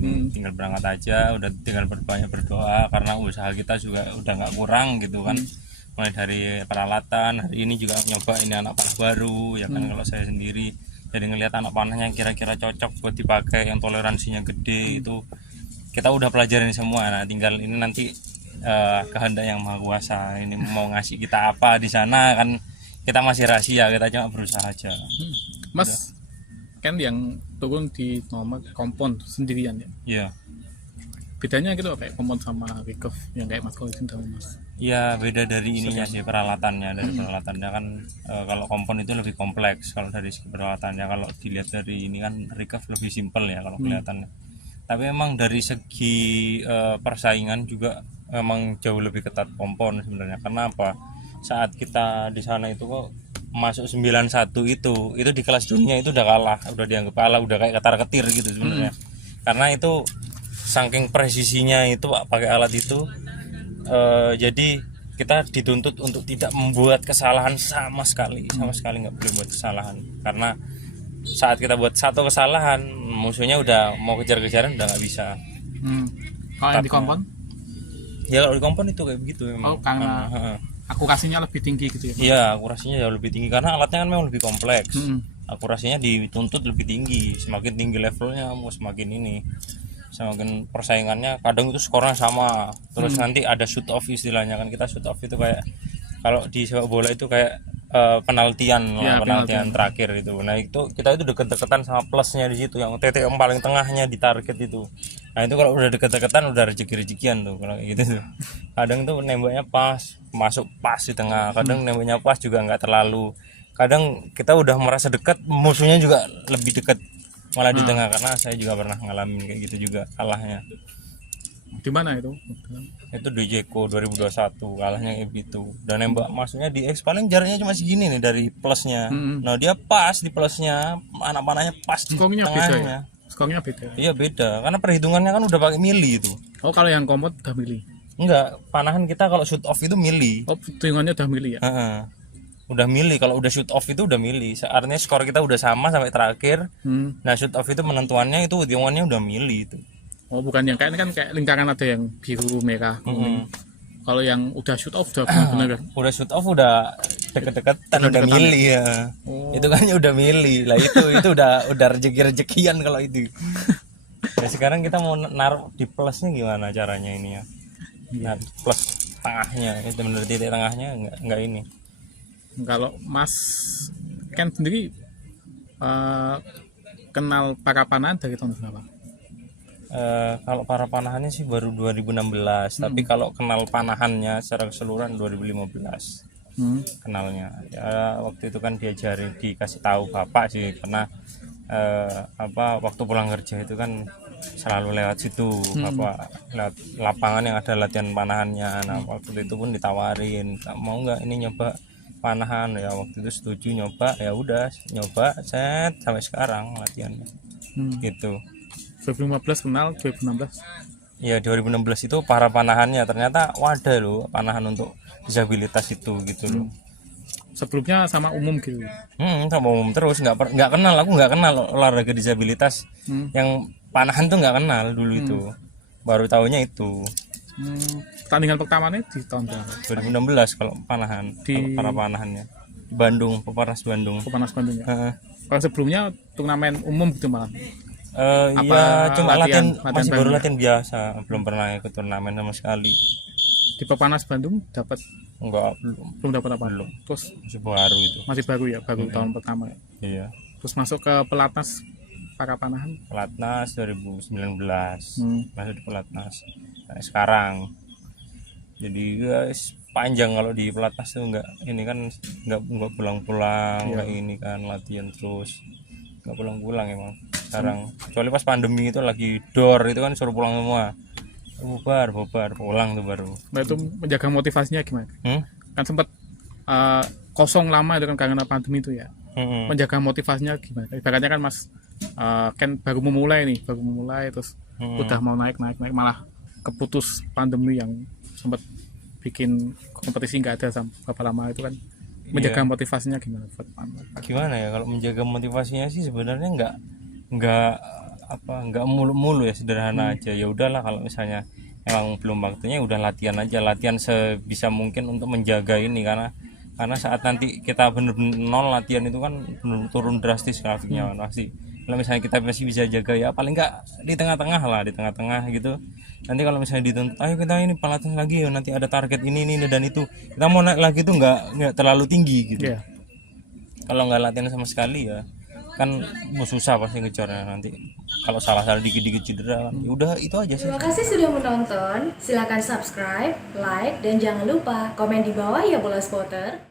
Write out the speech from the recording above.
ini. Tinggal berangkat aja, udah tinggal banyak berdoa karena usaha kita juga udah nggak kurang gitu kan. Mulai dari peralatan, hari ini juga nyoba ini anak panah baru ya kan. Kalau saya sendiri jadi ngelihat anak panahnya kira-kira cocok buat dipakai, yang toleransinya gede itu kita udah pelajarin semua. Nah tinggal ini nanti kehendak yang maha kuasa ini mau ngasih kita apa di sana kan, kita masih rahasia, kita cuma berusaha aja. Mas kan yang turun di nomor kompon sendirian ya. Iya. Bedanya gitu kayak kompon sama recurve yang kayak Mas Kolicin tahu Mas. Iya, beda dari ininya sih, peralatannya. Dari peralatannya kan kalau kompon itu lebih kompleks kalau dari segi peralatannya. Kalau dilihat dari ini kan recurve lebih simpel ya kalau kelihatannya. Tapi memang dari segi persaingan juga memang jauh lebih ketat kompon sebenarnya. Karena apa? Saat kita di sana itu kok masuk 91 itu di kelas dunia itu udah kalah, udah dianggap kalah, udah kayak ketar-ketir gitu sebenarnya. Karena itu saking presisinya itu pakai alat itu, jadi kita dituntut untuk tidak membuat kesalahan sama sekali nggak boleh buat kesalahan. Karena saat kita buat satu kesalahan, musuhnya udah mau kejar-kejaran udah nggak bisa. Kalau yang di kompon? Ya kalau di kompon itu kayak begitu memang. Oh, karena akurasinya lebih tinggi gitu ya? Iya, akurasinya jauh lebih tinggi karena alatnya kan memang lebih kompleks. Akurasinya dituntut lebih tinggi. Semakin tinggi levelnya, mau semakin ini, semakin persaingannya. Kadang itu skornya sama. Terus nanti ada shoot off istilahnya kan. Kita shoot off itu kayak kalau di sepak bola itu kayak penaltian, ya, penaltian terakhir itu. Nah itu kita itu deket-deketan sama plusnya di situ, yang titik yang paling tengahnya di target itu. Nah itu kalau udah deket-deketan udah rezeki-rezekian tuh kalau gitu tuh. Kadang tuh nembaknya pas, masuk pas di tengah. Kadang nembaknya pas juga nggak terlalu. Kadang kita udah merasa dekat, musuhnya juga lebih dekat malah di tengah. Karena saya juga pernah ngalamin kayak gitu juga kalahnya. Di mana itu? Itu di Jeko 2021 kalahnya kayak gitu. Dan nembak masuknya di X paling jaraknya cuma segini nih dari plusnya. Nah dia pas di plusnya, anak panahnya pas di Skornya beda tengahnya. ya? Skornya beda. Iya beda, karena perhitungannya kan udah pakai mili itu. Oh kalau yang kompon udah mili? Enggak, panahan kita kalau shoot off itu mili. Oh hitungannya udah mili ya? Udah mili, kalau udah shoot off itu udah mili. Artinya skor kita udah sama sampai terakhir. Nah shoot off itu penentuannya itu hitungannya udah mili itu. Oh bukan yang kayak ini kan kayak lingkaran ada yang biru merah kuning. Kalau yang udah shoot off udah benar. Udah shoot off udah deket-deketan udah mili ya. Itu kan udah mili lah, itu udah rezeki-rezekian kalau itu. Nah, sekarang kita mau naruh di plusnya gimana caranya ini ya? Nah, plus tengahnya itu benar titik tengahnya enggak ini. Kalau Mas Ken sendiri kenal para panahan dari tahun berapa? Kalau para panahannya sih baru 2016, tapi kalau kenal panahannya secara keseluruhan 2015 kenalnya. Ya waktu itu kan diajarin, dikasih tahu bapak sih, karena waktu pulang kerja itu kan selalu lewat situ, bapak lewat lapangan yang ada latihan panahannya. Nah waktu itu pun ditawarin, mau nggak ini nyoba panahan, ya waktu itu setuju nyoba, ya udah nyoba set sampai sekarang latihannya gitu. 2015 kenal, 2016 ya 2016 itu para panahannya ternyata wadah loh, panahan untuk disabilitas itu gitu loh. Sebelumnya sama umum gitu? Sama umum terus, nggak kenal, aku nggak kenal olahraga disabilitas. Yang panahan tuh nggak kenal dulu itu, baru tahunya itu. Pertandingan pertamanya di tahun berapa? 2016 kalau panahan, kalau para panahannya di Bandung, Peparnas Bandung. Peparnas Bandung ya. Kalau sebelumnya turnamen umum gitu malah? Iya cuma latihan masih baru ya? latihan biasa, belum pernah ikut turnamen sama sekali. Di Peparnas Bandung dapat? Enggak, belum dapat apa? Belum. Terus masih baru ya, baru tahun pertama ya? Iya. Terus masuk ke pelatnas para panahan? Pelatnas 2019 masuk di pelatnas. Nah, sekarang jadi guys panjang kalau di pelatnas tuh ini kan nggak pulang-pulang, nggak ini kan latihan terus, nggak pulang-pulang emang sekarang. Kecuali pas pandemi itu lagi door itu kan suruh pulang semua, bubar pulang tuh baru. Nah itu menjaga motivasinya gimana? Kan sempat kosong lama itu kan karena pandemi itu ya. Menjaga motivasinya gimana? Ibaratnya kan Mas kan baru memulai terus udah mau naik malah keputus pandemi yang sempat bikin kompetisi nggak ada sampai berapa lama itu kan. Menjaga motivasinya gimana? Gimana ya kalau menjaga motivasinya sih sebenarnya nggak nggak mulu-mulu ya, sederhana aja. Ya udahlah kalau misalnya emang belum waktunya, udah latihan aja, latihan sebisa mungkin untuk menjaga ini, karena saat nanti kita bener-bener nol latihan itu kan bener turun drastis grafiknya pasti. Kalau misalnya kita masih bisa jaga ya paling nggak di tengah-tengah lah, di tengah-tengah gitu. Nanti kalau misalnya dituntut ayo kita ini pelatihan lagi ya, nanti ada target ini dan itu, kita mau naik lagi tuh nggak terlalu tinggi gitu. Iya. Kalau nggak latihan sama sekali ya kan susah pasti ngejarnya. Nanti kalau salah-salah dikit-dikit cedera kan ya udah itu aja sih. Terima kasih sudah menonton. Silakan subscribe, like, dan jangan lupa komen di bawah ya bola spotter.